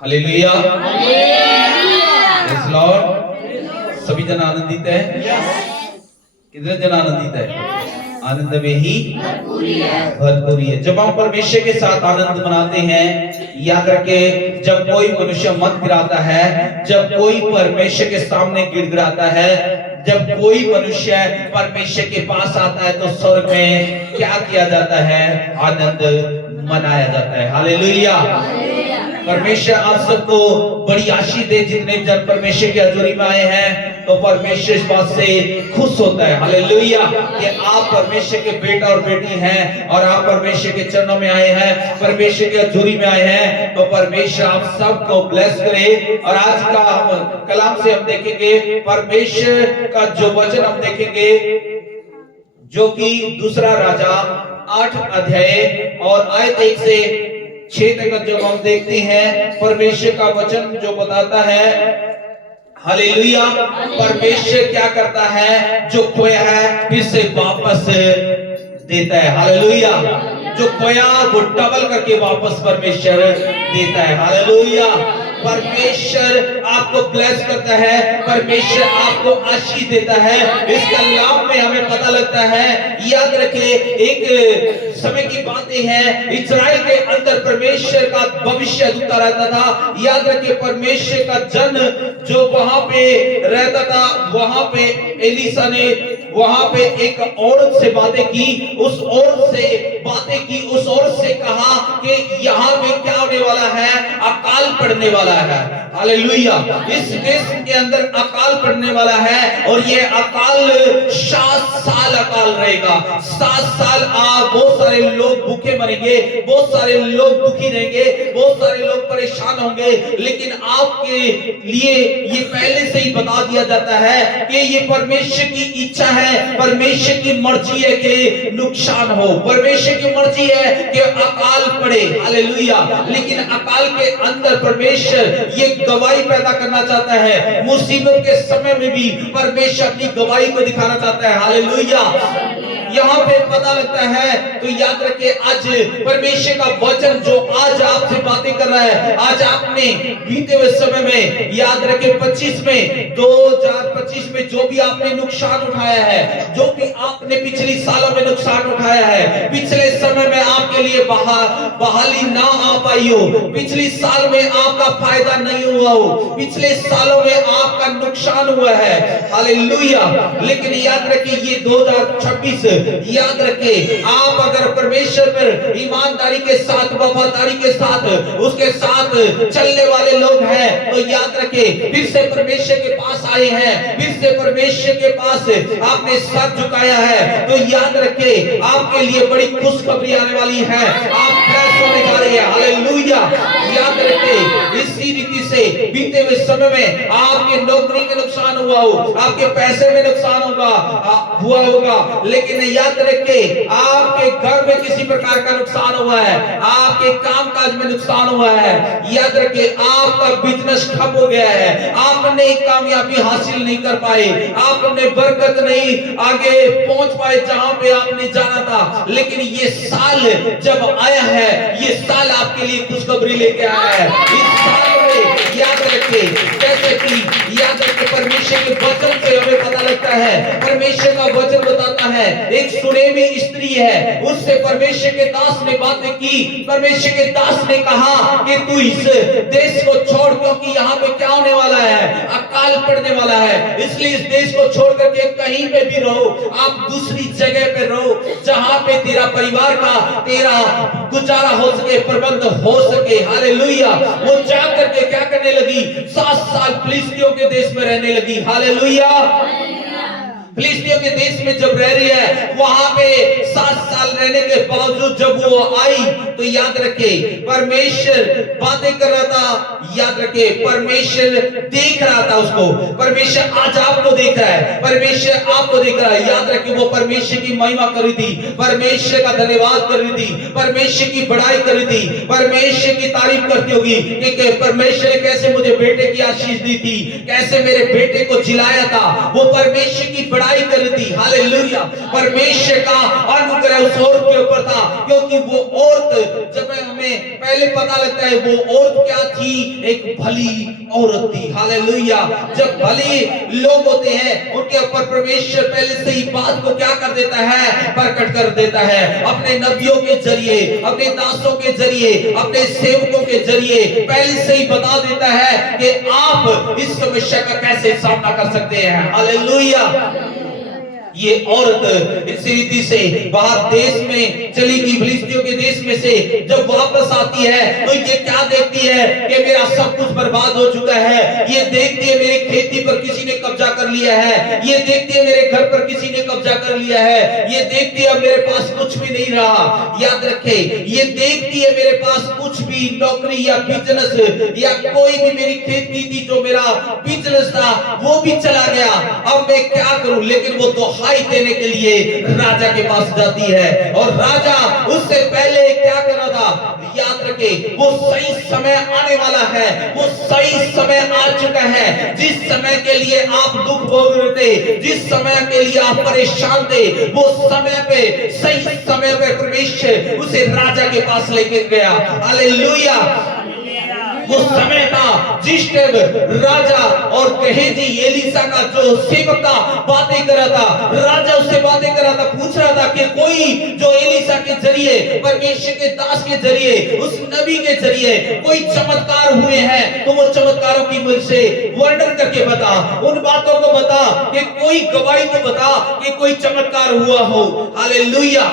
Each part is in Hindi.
Hallelujah, praise Lord. सभी जन आनंदित है? कितने जन आनंदित है? आनंद में ही भरपूरी है। जब हम परमेश्वर के साथ आनंद मनाते हैं, याद रखे, जब कोई मनुष्य मत गिराता है, जब कोई परमेश्वर के सामने गिड़गिड़ाता है, जब कोई मनुष्य परमेश्वर के पास आता है, तो स्वर्ग में क्या किया जाता है? आनंद मनाया जाता है। हालेलुया। परमेश्वर आप सबको बड़ी आशीष दे। जितने जन परमेश्वर की हजूरी में आए हैं, तो परमेश्वर इस बात से खुश होता है, हालेलुया, कि आप परमेश्वर के बेटा और बेटी हैं और आप परमेश्वर के चरणों में आए हैं, परमेश्वर की हजूरी में आए हैं। तो परमेश्वर आप सबको ब्लेस करे। और आज का हम कलाम से हम देखेंगे, परमेश्वर का जो वचन हम देखेंगे, जो कि दूसरा राजा 8 अध्याय और आयत 1 से 6 तक जब हम देखते हैं, परमेश्वर का वचन जो बताता है, हालेलुया, परमेश्वर क्या करता है? जो खोया है फिर से वापस देता है। हालेलुया। जो खोया वो डबल करके वापस परमेश्वर देता है। हालेलुया। परमेश्वर आपको ब्लेस करता है, परमेश्वर आपको आशीष देता है। इस कलाम में हमें पता लगता है, याद रखिए, एक समय की बातें हैं, इस्राएल के अंदर परमेश्वर का भविष्य दूता रहता था। याद रखिए, परमेश्वर का जन जो वहां पे रहता था, वहां पे एलीशा ने वहां पे एक औरत से बातें की, उस औरत से बातें की, उस औरत से कहा कि यहाँ पे क्या होने वाला है? अकाल पड़ने वाला है। हालेलुया। इस देश के अंदर अकाल पड़ने वाला है और ये अकाल 7 साल अकाल रहेगा। 7 साल बहुत सारे लोग भूखे मरेंगे, बहुत सारे लोग दुखी रहेंगे, बहुत सारे लोग परेशान होंगे। लेकिन आपके लिए ये पहले से ही बता दिया जाता है कि ये परमेश्वर की इच्छा है, परमेश्वर की मर्जी है कि नुकसान हो, परमेश्वर की मर्जी है कि अकाल पड़े। हालेलुया। लेकिन अकाल के अंदर परमेश्वर ये गवाही पैदा करना चाहता है। मुसीबत के समय में भी परमेश्वर अपनी गवाही को दिखाना चाहता है। हालेलुया। यहाँ पे पता लगता है, तो याद रखिए, आज परमेश्वर का वचन जो आज आपसे बातें कर रहा है, आज आपने बीते हुए समय में, याद रखिए, 2025 में जो भी आपने नुकसान उठाया है, जो भी आपने पिछले सालों में नुकसान उठाया है, पिछले समय में आपके लिए बहाली ना आ पाई हो, पिछले साल में आपका फायदा नहीं हुआ हो, पिछले सालों में आपका नुकसान हुआ है। हालेलुया। लेकिन याद रखिए, ये 2026, याद रखिए, आप अगर परमेश्वर पर ईमानदारी के साथ, वफादारी के साथ, उसके साथ चलने वाले लोग हैं, तो याद रखिए, फिर से परमेश्वर के पास आए हैं, फिर से परमेश्वर के पास आपने सर झुकाया है, तो याद रखिए, आपके लिए बड़ी खुशखबरी आने वाली है। आप ब्लेस होने जा रहे हैं। हालेलुया। याद रखिए, इसी रीति से बीते हुए समय में आपके नौकरी में नुकसान हुआ हो, आपके पैसे में नुकसान हुआ होगा, लेकिन याद रखिए, आपके घर में किसी प्रकार का नुकसान हुआ है, आपके कामकाज में नुकसान हुआ है, याद रखिए, आपका बिजनेस ठप हो गया है, आपने कामयाबी हासिल नहीं कर पाए, आपने बरकत नहीं आगे पहुंच पाए जहां पे आपने जाना था। लेकिन ये साल जब आया है, ये साल आपके लिए खुशखबरी लेके आया है। इस साल में याद रखिए, जैसे कि याद रखिए, परमेश्वर के वचन से हमें पता लगता है, परमेश्वर का वचन बताता है, एक सुनेमी स्त्री है, उससे परमेश्वर के दास ने बातें की। परमेश्वर के दास ने कहा कि तू इस देश को छोड़, क्योंकि यहाँ पे क्या होने वाला है? अकाल पड़ने वाला है। इसलिए इस देश को छोड़ करके कहीं पे भी रहो, आप दूसरी जगह पे रहो, जहां पे तेरा परिवार का, तेरा गुजारा हो सके, प्रबंध हो सके। हालेलुया। वो जा करके क्या करने लगी? 7 साल फिलिस्तियों के देश में रहने लगी। हालेलुया। फिलिस्तियों के देश में जब रह रही है, वहां पे 7 साल रहने के बावजूद जब वो आई, तो याद रखे, परमेश्वर बातें कर रहा था, याद रखे, परमेश्वर देख रहा था उसको। परमेश्वर आज आपको देख रहा है, परमेश्वर आपको देख रहा है। याद रखे, वो परमेश्वर की महिमा कर रही थी, परमेश्वर का धन्यवाद कर रही थी, परमेश्वर की बड़ाई कर रही थी, परमेश्वर की तारीफ करती होगी कि परमेश्वर ने कैसे मुझे बेटे की आशीष दी थी, कैसे मेरे बेटे को जिलाया था। वो परमेश्वर की गिड़गिड़ाई कर रही थी। हालेलुया। परमेश्वर का अनुग्रह उस औरत के ऊपर था, क्योंकि वो औरत, जब हमें पहले पता लगता है वो औरत क्या थी, एक भली औरत थी। हालेलुया। जब भले लोग होते हैं उनके ऊपर परमेश्वर पहले से ही बात को क्या कर देता है, प्रकट कर देता है, अपने नबियों के जरिए, अपने दासों के जरिए, अपने सेवकों के जरिए पहले से ही बता देता है कि आप इस समस्या का कैसे सामना कर सकते हैं। हालेलुया। ये औरत इस रीति से बाहर देश में चली गई, फिलिस्तियों के देश में से जब वापस आती है तो ये क्या देखती है कि मेरा सब कुछ बर्बाद हो चुका है। ये देखती है मेरी खेती पर किसी ने कब्जा कर लिया है। ये देखती है मेरे घर पर किसी ने कब्जा कर लिया है। ये देखती है मेरे पास कुछ भी नहीं रहा। याद रखे, ये देखती है मेरे पास कुछ भी नौकरी या बिजनेस या कोई भी मेरी खेती थी, जो मेरा बिजनेस था वो भी चला गया। अब मैं क्या करूं? लेकिन वो तो देने के लिए राजा के पास जाती है, और राजा उससे पहले क्या कर रहा था? याद रखे, वो सही समय आने वाला है, वो सही समय आ चुका है। जिस समय के लिए आप दुख भोग रहे थे, जिस समय के लिए आप परेशान थे, वो समय पे, सही समय पे परमेश्वर उसे राजा के पास लेके गया। हालेलुया। वो समय था जिस टाइम राजा और गेहजी एलीशा का जो सेवक था बातें कर रहा था, राजा उससे बातें कर रहा था, पूछ रहा था कि कोई जो एलीशा के जरिए, परमेश्वर के दास के जरिए, उस नबी के जरिए कोई चमत्कार हुए हैं तो वो चमत्कारों की वजह से वर्णन करके बता, उन बातों को बता, कि कोई गवाही तो बता कि कोई चमत्कार हुआ हो। हालेलुया।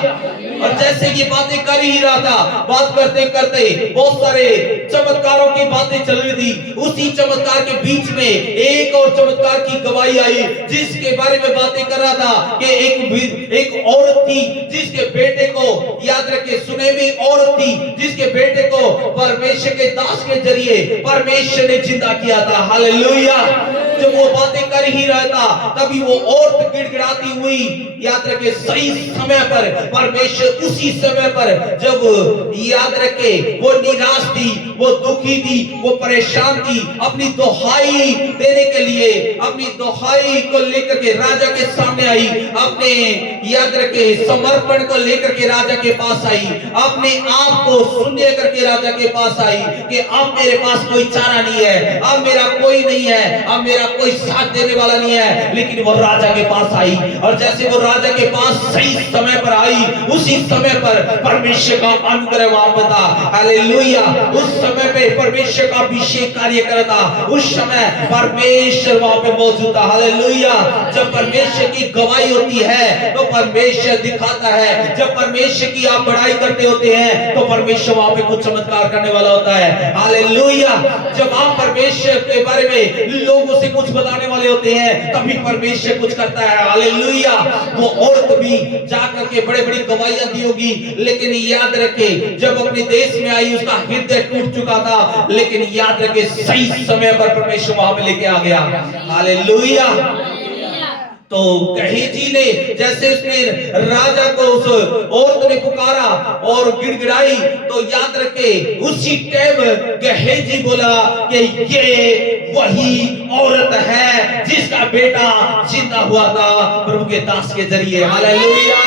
और जैसे ये बातें कर ही रहा था, बात करते करते बहुत सारे चमत्कारों की बातें चल रही थी। उसी चमत्कार के बीच में एक और चमत्कार की गवाही आई, जिसके बारे में बातें कर रहा था कि एक औरत थी जिसके बेटे को, याद रखे, सुनेमी औरत थी जिसके बेटे को परमेश्वर के दास के जरिए परमेश्वर ने जिंदा किया था। हालेलुया। जब वो बातें कर ही रहा था तभी वो औरत गिड़गिड़ाती हुई, याद रखे, सही समय पर परमेश्वर उसी समय पर, जब याद रखे वो निराश थी, वो दुखी थी, वो परेशान थी, अपनी दुहाई देने के लिए, अपनी दुहाई को लेकर के राजा के सामने आई, अपने, याद रखे, समर्पण को लेकर के राजा के पास आई, अपने आप को सुनने करके राजा के पास आई कि अब मेरे पास कोई चारा नहीं है, अब मेरा कोई नहीं है, अब मेरा कोई साथ देने वाला नहीं है। लेकिन वो राजा के पास आई, और जैसे वो राजा के पास सही समय पर आई, उसी समय पर परमेश्वर का अनुग्रह वहां पर था। हालेलुया। उस समय पे परमेश्वर का अभिषेक कार्य करता, उस समय परमेश्वर वहां पे मौजूद था। हालेलुया। जब परमेश्वर की गवाही होती है तो परमेश्वर दिखाता है, जब परमेश्वर की आप बड़ाई करते होते हैं तो परमेश्वर वहां पे कुछ चमत्कार करने वाला होता है। हालेलुया। जब आप परमेश्वर के बारे में लोगों से कुछ बताने वाले होते हैं तभी परमेश्वर कुछ करता है। हालेलुया। वो औरत भी जाकर के बड़े बड़ी गवाहियां दी होगी, लेकिन याद रखे, जब अपने देश में आई उसका हृदय टूट चुका था, लेकिन याद रखे सही समय पर परमेश्वर वहां पे लेके आ गया। हालेलुया। तो गेहजी ने, जैसे उसने राजा को, उस औरत ने पुकारा और गिड़गिड़ाई, तो याद रखे उसी टाइम गेहजी बोला कि ये वही औरत है जिसका बेटा जिंदा हुआ था प्रभु के दास के जरिए। हालेलुया।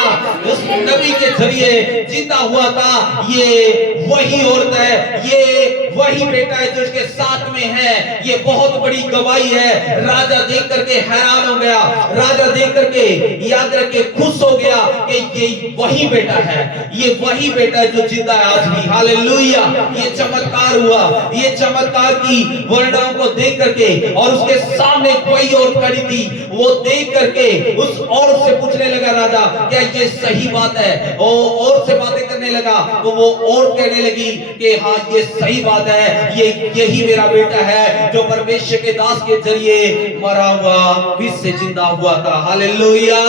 उस नबी के जरिए जिंदा हुआ था। ये वही औरत है, ये वही बेटा है जो इसके साथ में है। ये बहुत बड़ी गवाही है। राजा देख करके हैरान हो गया, राजा देख करके, याद रखे, खुश हो गया कि ये वही बेटा है, ये वही बेटा है जो जिंदा है आज भी। हालेलुया। ये चमत्कार हुआ। ये चमत्कार की वर्णनाओं को देख करके, और उसके सामने कोई और खड़ी थी, वो देख करके उस औरत से पूछने लगा राजा, क्या ये सही बात है? और से बातें करने लगा तो वो और कहने लगी कि हाँ ये सही बात है, यही मेरा बेटा है जो परमेश्वर के दास के जरिए मरा हुआ फिर से जिंदा हुआ था। हालेलुया।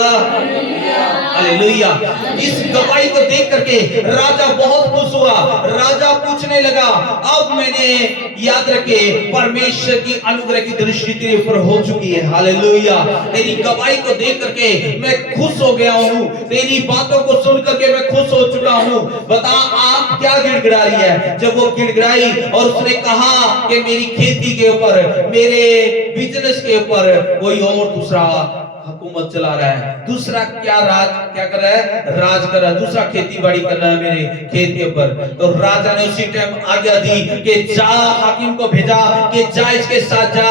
हालेलुया। इस गवाही को देख करके राजा बहुत खुश हुआ। राजा पूछने लगा, अब मैंने, याद रखे, परमेश्वर की अनुग्रह की दृष्टि तेरे ऊपर हो चुकी है। हालेलुया। तेरी गवाही को देख करके मैं खुश हो गया हूँ, तेरी बातों को सुन करके मैं खुश हो चुका हूँ। बता आप क्या गिड़गिड़ा रही है? जब वो गिड़गिड़ाई और उसने कहा कि मेरी खेती के ऊपर, मेरे बिजनेस के ऊपर कोई और दूसरा हुकूमत चला रहा है, दूसरा क्या कर रहा है, राज कर रहा है, दूसरा खेती बाड़ी कर रहा है मेरे खेत के ऊपर। तो राजा ने उसी टाइम आज्ञा दी कि जा, हाकिम को भेजा कि जा इसके साथ जा,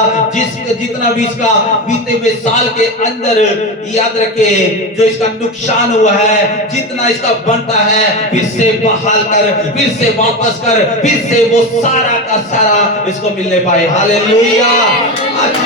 जितना भी इसका बीते हुए साल के अंदर याद रखे जो इसका नुकसान हुआ है, जितना इसका बनता है फिर से बहाल कर, फिर से वापस कर, फिर से वो सारा का सारा इसको मिलने पाए। हालेलुया। आज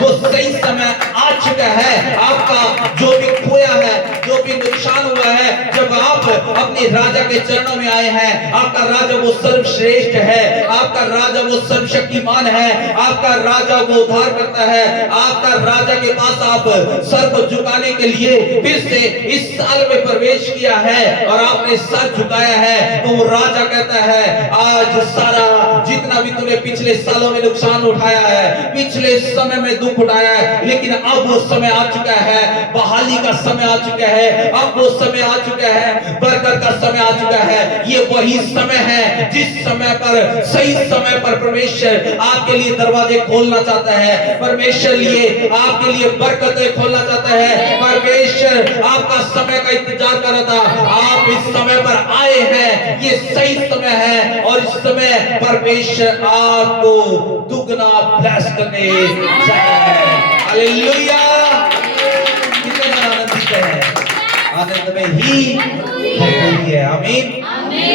वो सही समय आ चुका है, आपका जो भी खोया है, जो भी नुकसान हुआ है, जब आप अपने राजा के चरणों में आए हैं, आपका राजा वो सर्वश्रेष्ठ है, आपका राजा वो सर्वशक्तिमान है, आपका राजा वो उद्धार करता है, आपका राजा के पास आप सर को झुकाने के लिए फिर से इस साल में प्रवेश किया है और आपने सर झुकाया है, तो वो राजा कहता है आज सारा जितना भी तूने पिछले सालों में नुकसान उठाया है, पिछले समय में दुख उठाया है, लेकिन अब वो समय आ चुका है, बहाली का समय आ चुका है, अब वो समय आ चुका है, बरकत का समय आ चुका है। ये वही समय है जिस समय पर, सही समय पर परमेश्वर आपके लिए दरवाजे खोलना चाहता है, परमेश्वर लिए आपके लिए बरकतें खोलना चाहता है, परमेश्वर आपका समय का इंतजार कर रहा था, आप इस समय पर आए हैं, ये सही समय है और इस समय परमेश्वर आपको दुगना ब्लेस करने जा रहा है। हालेलुया। कितने आनंदित हैं, आनंद में ही भरपूरी है। आमीन।